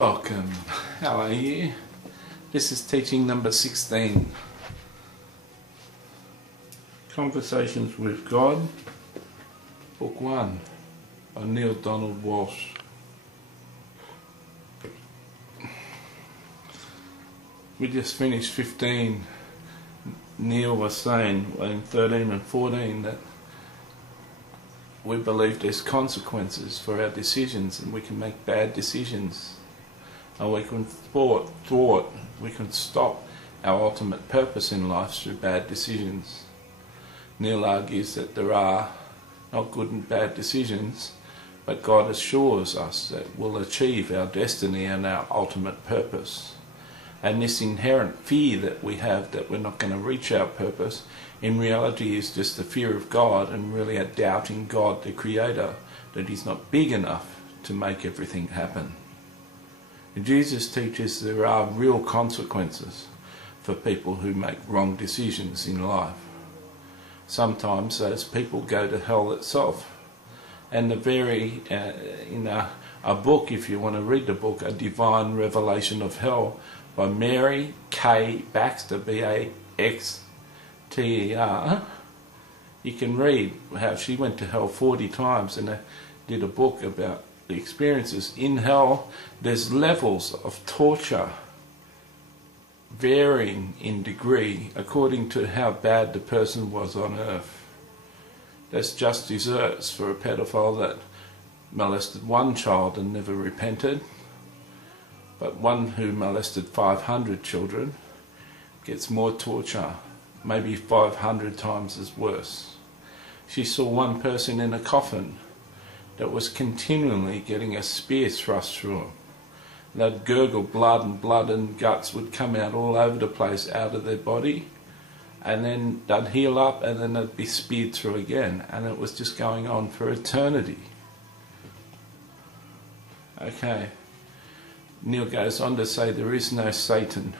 Welcome, how are you? This is teaching number 16. Conversations with God, Book 1 by Neale Donald Walsch. We just finished 15. Neale was saying in 13 and 14 that we believe there's consequences for our decisions and we can make bad decisions. And we can we can stop our ultimate purpose in life through bad decisions. Neale argues that there are not good and bad decisions, but God assures us that we'll achieve our destiny and our ultimate purpose. And this inherent fear that we have that we're not going to reach our purpose, in reality is just the fear of God and really a doubting God, the Creator, that He's not big enough to make everything happen. Jesus teaches there are real consequences for people who make wrong decisions in life. Sometimes those people go to hell itself. And in a book, if you want to read the book, A Divine Revelation of Hell by Mary K. Baxter, B-A-X-T-E-R, you can read how she went to hell 40 times and did a book about the experiences in hell. There's levels of torture varying in degree according to how bad the person was on earth. That's just desserts for a pedophile that molested one child and never repented, but one who molested 500 children gets more torture, maybe 500 times as worse. She saw one person in a coffin that was continually getting a spear thrust through them. They'd gurgle blood and guts would come out all over the place out of their body, and then they'd heal up and then they'd be speared through again, and it was just going on for eternity. Okay, Neale goes on to say there is no Satan,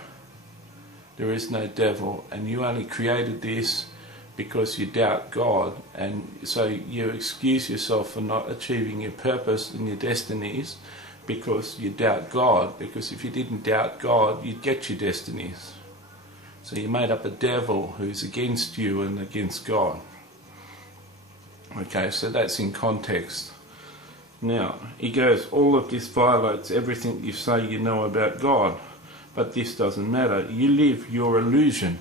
there is no devil, and you only created this because you doubt God, and so you excuse yourself for not achieving your purpose and your destinies because you doubt God, because if you didn't doubt God, you'd get your destinies. So you made up a devil who's against you and against God. Okay, so that's in context. Now, he goes, all of this violates everything you say you know about God, but this doesn't matter. You live your illusion.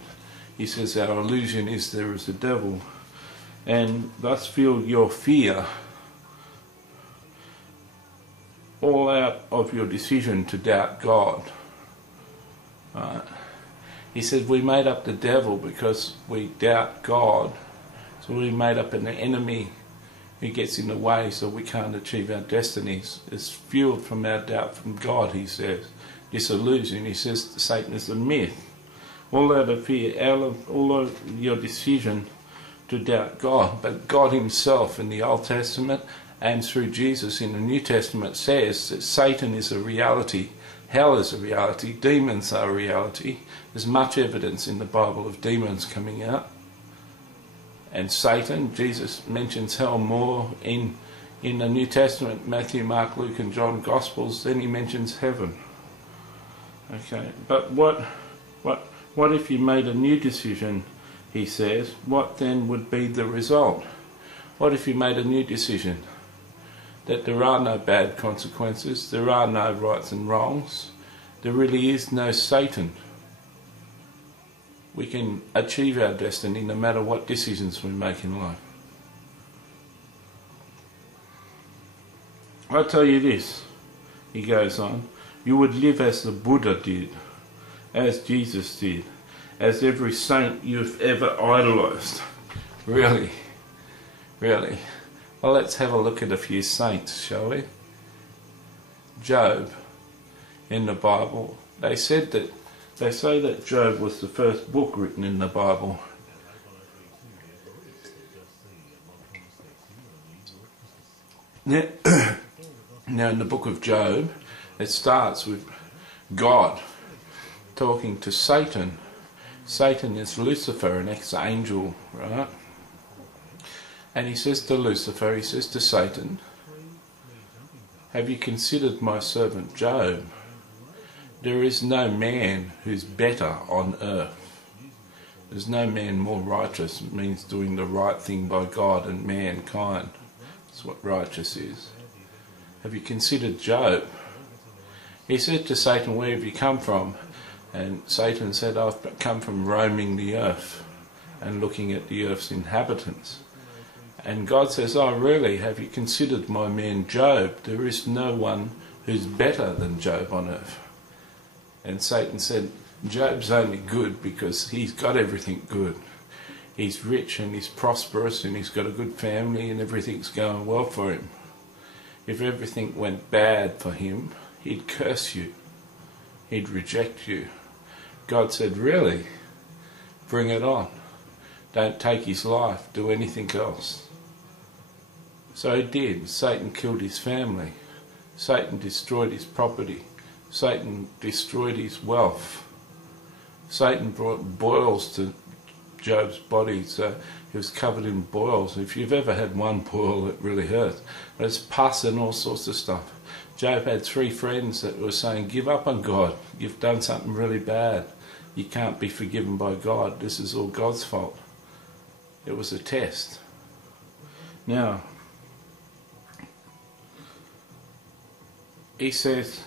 He says our illusion is there is a devil, and thus feel your fear all out of your decision to doubt God. Right? He said we made up the devil because we doubt God, so we made up an enemy who gets in the way so we can't achieve our destinies. It's fueled from our doubt from God, he says. This illusion, he says Satan is a myth. All out of fear, all of your decision to doubt God. But God himself in the Old Testament and through Jesus in the New Testament says that Satan is a reality, hell is a reality, demons are a reality. There's much evidence in the Bible of demons coming out. And Satan, Jesus mentions hell more in the New Testament, Matthew, Mark, Luke and John Gospels, than he mentions heaven. Okay, but what if you made a new decision, he says, what then would be the result? What if you made a new decision? That there are no bad consequences, there are no rights and wrongs, there really is no Satan. We can achieve our destiny no matter what decisions we make in life. I'll tell you this, he goes on, you would live as the Buddha did, as Jesus did, as every saint you've ever idolized. Really? Really? Well, let's have a look at a few saints, shall we? Job, in the Bible, they say that Job was the first book written in the Bible. Now in the book of Job, it starts with God talking to Satan. Satan is Lucifer, an ex-angel, right? And he says to Lucifer, he says to Satan, have you considered my servant Job? there is no man who's better on earth. There's no man more righteous. It means doing the right thing by God and mankind. That's what righteous is. Have you considered Job? He said to Satan, "Where have you come from?" And Satan said, "I've come from roaming the earth and looking at the earth's inhabitants." And God says, "Oh really, have you considered my man Job? There is no one who's better than Job on earth." And Satan said, "Job's only good because he's got everything good. He's rich and he's prosperous and he's got a good family and everything's going well for him. If everything went bad for him, he'd curse you. He'd reject you." God said, "Really? Bring it on. Don't take his life. Do anything else." So he did. Satan killed his family. Satan destroyed his property. Satan destroyed his wealth. Satan brought boils to Job's body, so he was covered in boils. If you've ever had one boil, it really hurts. There's pus and all sorts of stuff. Job had 3 friends that were saying, "Give up on God. You've done something really bad. You can't be forgiven by God. This is all God's fault." It was a test. Now, he says,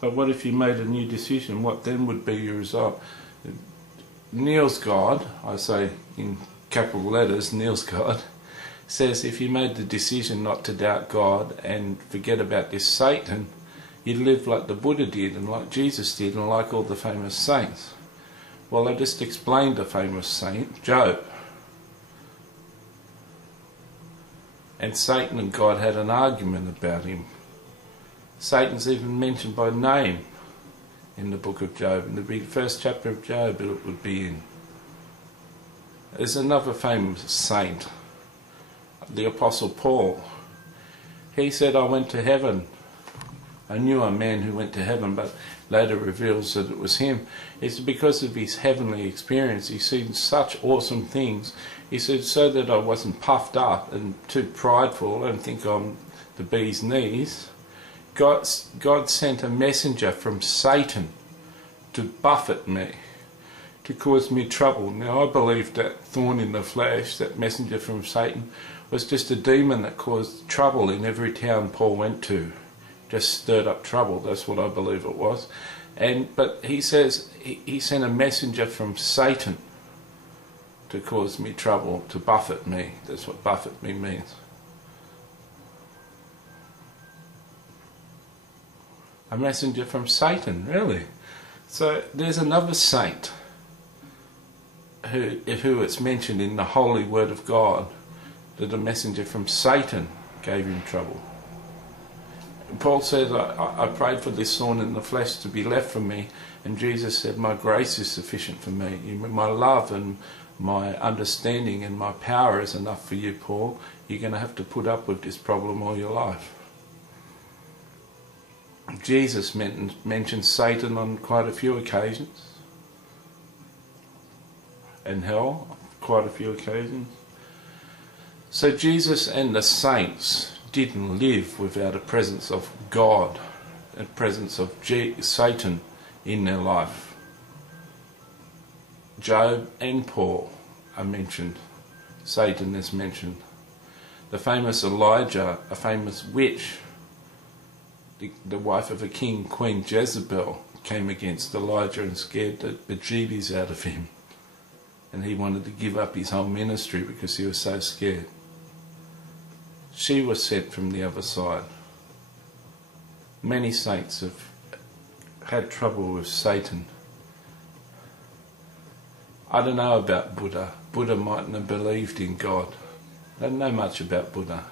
"But what if you made a new decision? What then would be your result?" Neale's God, I say in capital letters, Neale's God, says if you made the decision not to doubt God and forget about this Satan, you'd live like the Buddha did and like Jesus did and like all the famous saints. Well, I just explained the famous saint, Job. And Satan and God had an argument about him. Satan's even mentioned by name in the book of Job. In the first chapter of Job it would be in. There's another famous saint, the Apostle Paul. He said, "I went to heaven." I knew a man who went to heaven, but later reveals that it was him. It's because of his heavenly experience. He's seen such awesome things. He said, so that I wasn't puffed up and too prideful and think I'm the bee's knees, God sent a messenger from Satan to buffet me, to cause me trouble. Now I believe that thorn in the flesh, that messenger from Satan, was just a demon that caused trouble in every town Paul went to. Just stirred up trouble. That's what I believe it was. But he says he sent a messenger from Satan to cause me trouble, to buffet me. That's what buffet me means. A messenger from Satan, really. So there's another saint who it's mentioned in the holy word of God that a messenger from Satan gave him trouble. Paul says, I prayed for this thorn in the flesh to be left from me, and Jesus said, "My grace is sufficient for me. My love and my understanding and my power is enough for you, Paul. You're going to have to put up with this problem all your life." Jesus mentions Satan on quite a few occasions, and hell quite a few occasions. So Jesus and the saints didn't live without a presence of God, a presence of Satan in their life. Job and Paul are mentioned. Satan is mentioned. The famous Elijah, a famous witch, the wife of a king, Queen Jezebel, came against Elijah and scared the bejeebies out of him. And he wanted to give up his whole ministry because he was so scared. She was sent from the other side. Many saints have had trouble with Satan. I don't know about Buddha. Buddha mightn't have believed in God. I don't know much about Buddha.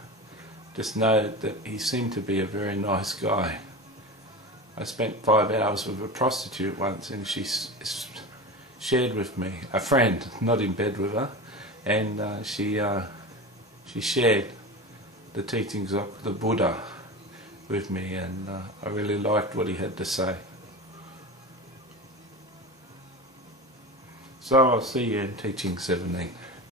Just know that he seemed to be a very nice guy. I spent 5 hours with a prostitute once, and she shared with me, a friend, not in bed with her, and she shared the teachings of the Buddha with me, and I really liked what he had to say. So I'll see you in teaching 17.